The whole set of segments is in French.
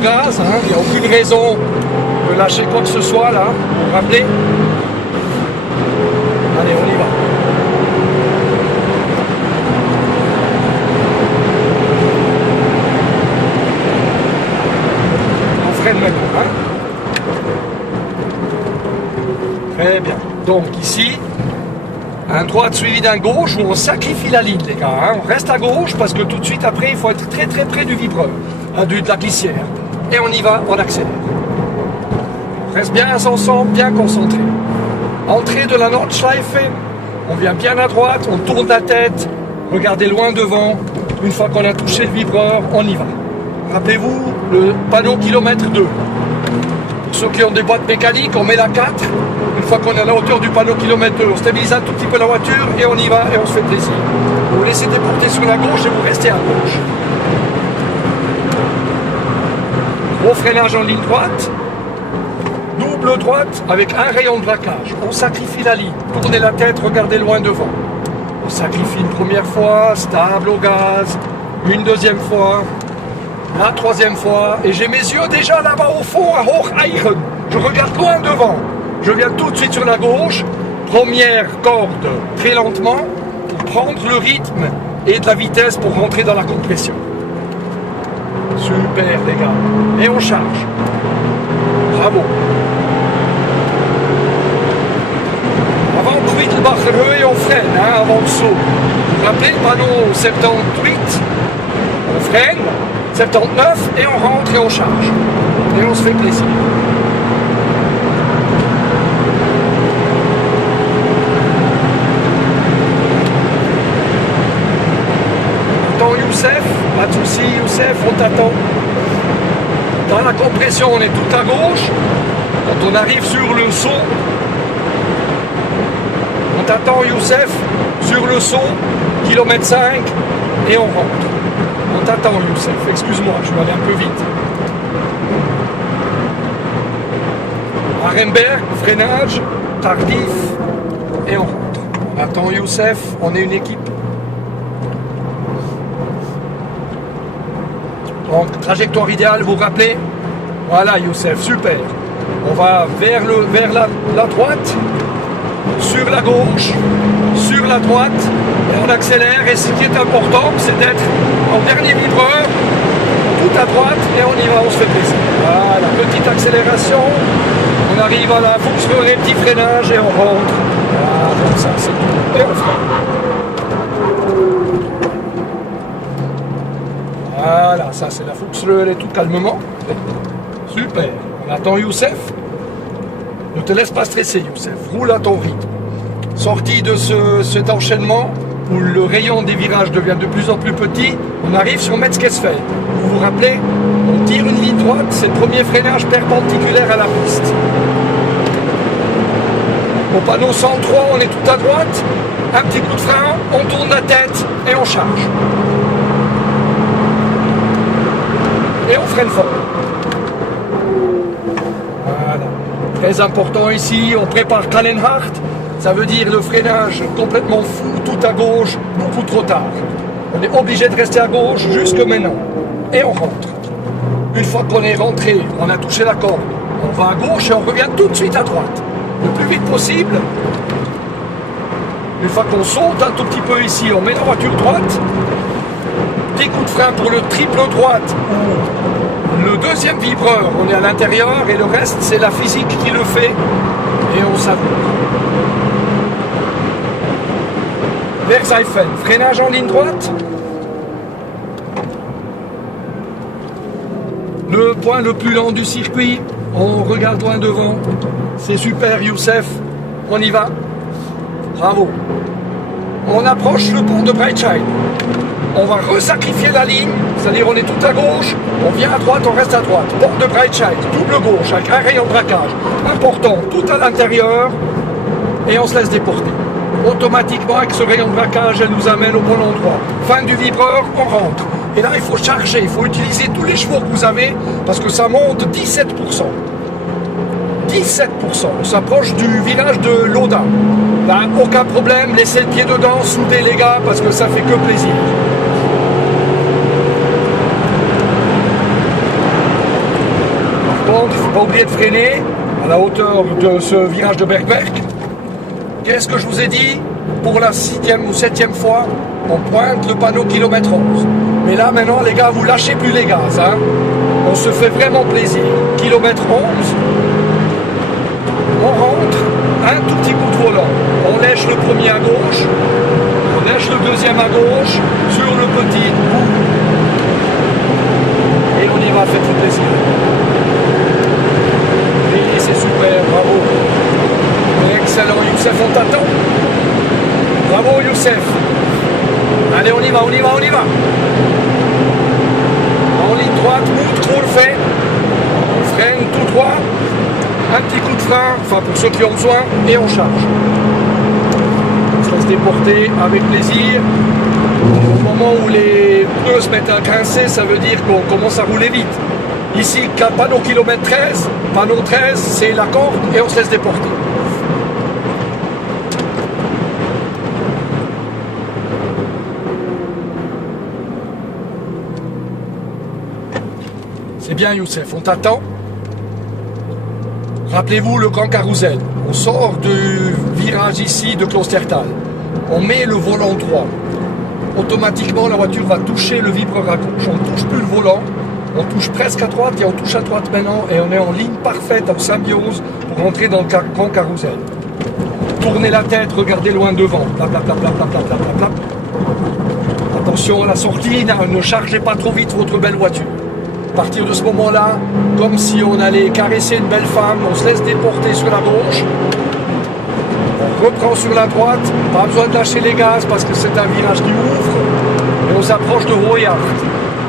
gaz, hein. Il n'y a aucune raison de lâcher quoi que ce soit là, vous vous rappelez? Allez, on y va. On freine maintenant, hein. Très bien. Donc ici, un droite suivi d'un gauche où on sacrifie la ligne, les gars, hein. On reste à gauche parce que tout de suite après, il faut être très très près du vibreur, hein, de la glissière. Et on y va, on accélère. On reste bien ensemble, bien concentré. Entrée de la Nordschleife, on vient bien à droite, on tourne la tête, regardez loin devant. Une fois qu'on a touché le vibreur, on y va. Rappelez-vous le panneau kilomètre 2. Pour ceux qui ont des boîtes mécaniques, on met la 4. Une fois qu'on est à la hauteur du panneau kilomètre 2, on stabilise un tout petit peu la voiture et on y va et on se fait plaisir. Vous vous laissez déporter sur la gauche et vous restez à gauche. Gros freinage en ligne droite. Double droite avec un rayon de braquage. On sacrifie la ligne. Tournez la tête, regardez loin devant. On sacrifie une première fois, stable au gaz. Une deuxième fois. La troisième fois. Et j'ai mes yeux déjà là-bas au fond à Hocheichen. Je regarde loin devant. Je viens tout de suite sur la gauche. Première corde très lentement pour prendre le rythme et de la vitesse pour rentrer dans la compression. Super les gars. Et on charge. Bravo. Avant Quittelbacher et on freine, hein, avant le saut. Vous vous rappelez le panneau 78? On freine, 79 et on rentre et on charge. Et on se fait plaisir. Attends Youssef, pas de soucis Youssef, on t'attend. Dans la compression, on est tout à gauche. Quand on arrive sur le saut, on t'attend Youssef sur le saut, kilomètre 5, et on rentre. On t'attend Youssef, excuse-moi, je vais aller un peu vite. Arenberg, freinage, tardif, et on rentre. On attend Youssef, on est une équipe. Donc, trajectoire idéale, vous vous rappelez? Voilà Youssef, super. On va vers la droite, sur la gauche, sur la droite, et on accélère. Et ce qui est important, c'est d'être en dernier vibreur, tout à droite, et on y va, on se fait plaisir. Voilà, petite accélération, on arrive à la Fuchsröhre, petit freinage, et on rentre. Voilà, comme ça, c'est tout. Et on freine. Voilà, ça c'est la Fuchsröhre, tout calmement. Super. On attend Youssef. Ne te laisse pas stresser Youssef. Roule à ton rythme. Sortie de cet enchaînement où le rayon des virages devient de plus en plus petit, on arrive sur Metzgesfeld. Vous vous rappelez? On tire une ligne droite, c'est le premier freinage perpendiculaire à la piste. Au panneau 103, on est tout à droite. Un petit coup de frein, on tourne la tête et on charge. Et on freine fort. Voilà. Très important ici, on prépare Kallenhardt. Ça veut dire le freinage complètement fou, tout à gauche, beaucoup trop tard. On est obligé de rester à gauche jusque maintenant. Et on rentre. Une fois qu'on est rentré, on a touché la corde, on va à gauche et on revient tout de suite à droite. Le plus vite possible. Une fois qu'on saute un tout petit peu ici, on met la voiture droite. Petit coup de frein pour le triple droite. Le deuxième vibreur, on est à l'intérieur et le reste, c'est la physique qui le fait. Et on savoure. Verseifen, freinage en ligne droite. Le point le plus lent du circuit, on regarde loin devant. C'est super Youssef, on y va. Bravo. On approche le pont de Breitscheid. On va resacrifier la ligne, c'est-à-dire on est tout à gauche, on vient à droite, on reste à droite. Pont de Breitscheid, double gauche, avec un rayon de braquage. Important, tout à l'intérieur, et on se laisse déporter. Automatiquement, avec ce rayon de braquage, elle nous amène au bon endroit. Fin du vibreur, on rentre. Et là, il faut charger, il faut utiliser tous les chevaux que vous avez, parce que ça monte 17%. 17%. On s'approche du virage de Loda. Là, aucun problème, laissez le pied dedans, soudez les gars, parce que ça fait que plaisir. pas oublier de freiner à la hauteur de ce virage de Bergwerk. Qu'est-ce que je vous ai dit? Pour la 6e ou 7e fois, on pointe le panneau kilomètre 11. Mais là, maintenant, les gars, vous lâchez plus les gaz. Hein. On se fait vraiment plaisir. Kilomètre 11, on rentre, un tout petit coup de volant. On lèche le premier à gauche, on lèche le deuxième à gauche, sur le petit bout. Et on y va, faites-vous plaisir. Oui, c'est super, bravo. Excellent, Youssef, on t'attend. Bravo, Youssef. Allez, on y va, on y va, on y va. En ligne droite, ou trop le fait. On freine tout droit. Un petit coup de frein, enfin pour ceux qui ont besoin, et on charge. On se laisse déporter avec plaisir. Au moment où les pneus se mettent à grincer, ça veut dire qu'on commence à rouler vite. Ici, panneau kilomètre 13, panneau 13, c'est la corde et on se laisse déporter. C'est bien Youssef, on t'attend. Rappelez-vous le grand carrousel. On sort du virage ici de Klostertal. On met le volant droit. Automatiquement, la voiture va toucher le vibreur à gauche. On ne touche plus le volant. On touche presque à droite et on touche à droite maintenant. Et on est en ligne parfaite, en symbiose, pour rentrer dans le grand carrousel. Tournez la tête, regardez loin devant. Plap, plap, plap, plap, plap, plap, plap, plap. Attention à la sortie, ne chargez pas trop vite votre belle voiture. À partir de ce moment-là, comme si on allait caresser une belle femme, on se laisse déporter sur la gauche, on reprend sur la droite, pas besoin de lâcher les gaz parce que c'est un virage qui ouvre, et on s'approche de Roehaert.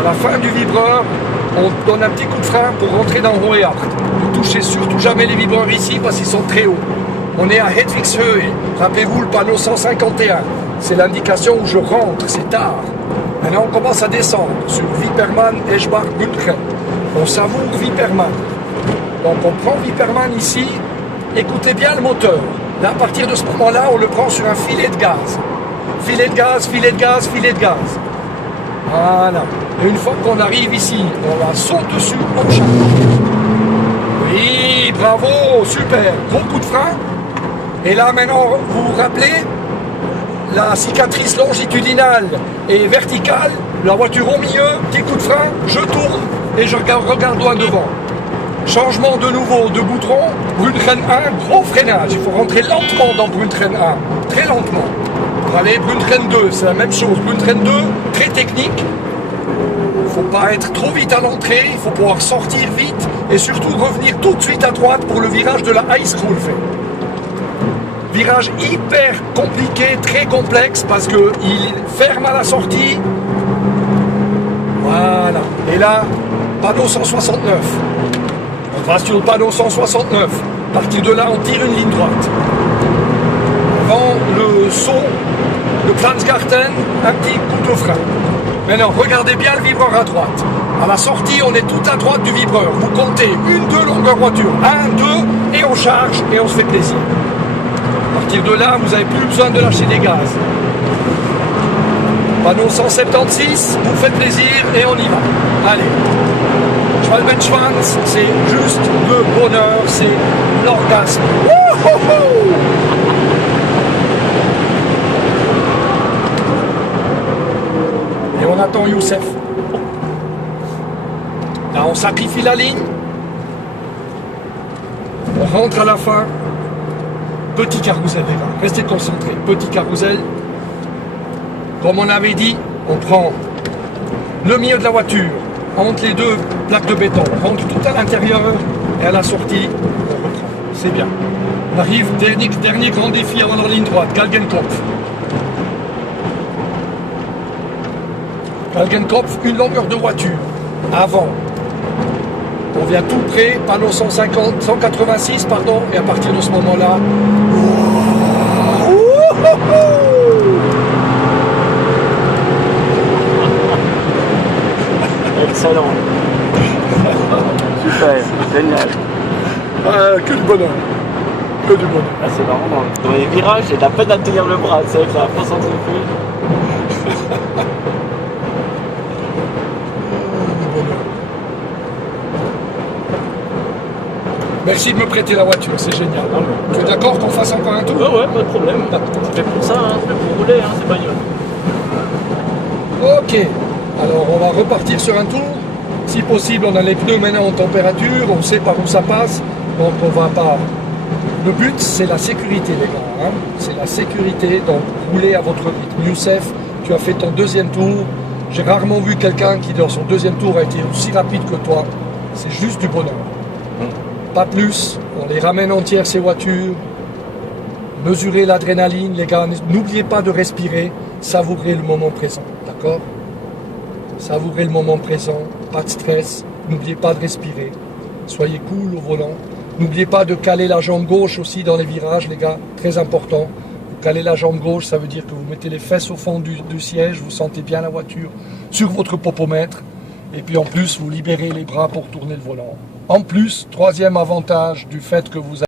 À la fin du vibreur, on donne un petit coup de frein pour rentrer dans Roehaert. Ne touchez surtout jamais les vibreurs ici parce qu'ils sont très hauts. On est à Hedwigshöhe, rappelez-vous le panneau 151, c'est l'indication où je rentre, c'est tard. Maintenant, on commence à descendre sur Viperman, Eschbach, München. On savoure Viperman. Donc, on prend Viperman ici. Écoutez bien le moteur. Là, à partir de ce moment-là, on le prend sur un filet de gaz. Filet de gaz, filet de gaz, filet de gaz. Voilà. Et une fois qu'on arrive ici, on la saute dessus, on charge. Oui, bravo, super. Gros coup de frein. Et là, maintenant, vous vous rappelez, la cicatrice longitudinale et verticale, la voiture au milieu, petit coup de frein, je tourne et je regarde loin devant. Changement de nouveau de goudron, Brunchen 1, gros freinage. Il faut rentrer lentement dans Brunchen 1, très lentement. Pour aller Brunchen 2, c'est la même chose. Brunchen 2, très technique. Il ne faut pas être trop vite à l'entrée, il faut pouvoir sortir vite et surtout revenir tout de suite à droite pour le virage de la High School. Virage hyper compliqué, très complexe parce qu'il ferme à la sortie. Voilà. Et là, panneau 169. On va sur le panneau 169. À partir de là, on tire une ligne droite. Avant le saut de Pflanzgarten, un petit coup de frein. Maintenant, regardez bien le vibreur à droite. À la sortie, on est tout à droite du vibreur. Vous comptez 1, 2 longueurs voiture. 1, 2 et on charge et on se fait plaisir. À partir de là, vous n'avez plus besoin de lâcher des gaz. Panneau 176, vous faites plaisir et on y va. Allez. Schwalbenschwanz, c'est juste le bonheur, c'est l'orgasme. Et on attend Youssef. Là, on sacrifie la ligne. On rentre à la fin. Petit carrousel, les gars. Restez concentrés. Petit carrousel. Comme on avait dit, on prend le milieu de la voiture entre les deux plaques de béton. On rentre tout à l'intérieur et à la sortie, on reprend. C'est bien. On arrive, dernier grand défi avant la ligne droite, Galgenkopf. Galgenkopf, une longueur de voiture. Avant. On vient tout près, panneau 186, pardon, et à partir de ce moment-là, excellent. Super, génial. Que du bonheur. Que du bonheur. Ah, c'est marrant, dans les virages, j'ai de la peine à tenir le bras, c'est vrai que la force centrifuge. Merci de me prêter la voiture, c'est génial. Ah, mais- Tu es d'accord qu'on fasse encore un tour? Ouais, ouais, pas de problème. C'est fait pour ça, hein. C'est fait pour rouler, hein, c'est bagnole. Ok, alors on va repartir sur un tour. Si possible, on a les pneus maintenant en température, on sait par où ça passe, donc on va pas. Le but, c'est la sécurité, les gars. Hein. C'est la sécurité, donc roulez à votre rythme. Youssef, tu as fait ton deuxième tour. J'ai rarement vu quelqu'un qui, dans son deuxième tour, a été aussi rapide que toi. C'est juste du bonheur. Pas plus. On les ramène entières, ces voitures. Mesurez l'adrénaline, les gars. N'oubliez pas de respirer. Savourez le moment présent. D'accord? Savourez le moment présent. Pas de stress. N'oubliez pas de respirer. Soyez cool au volant. N'oubliez pas de caler la jambe gauche aussi dans les virages, les gars. Très important. Vous calez la jambe gauche, ça veut dire que vous mettez les fesses au fond du siège. Vous sentez bien la voiture sur votre popomètre. Et puis en plus, vous libérez les bras pour tourner le volant. En plus, troisième avantage du fait que vous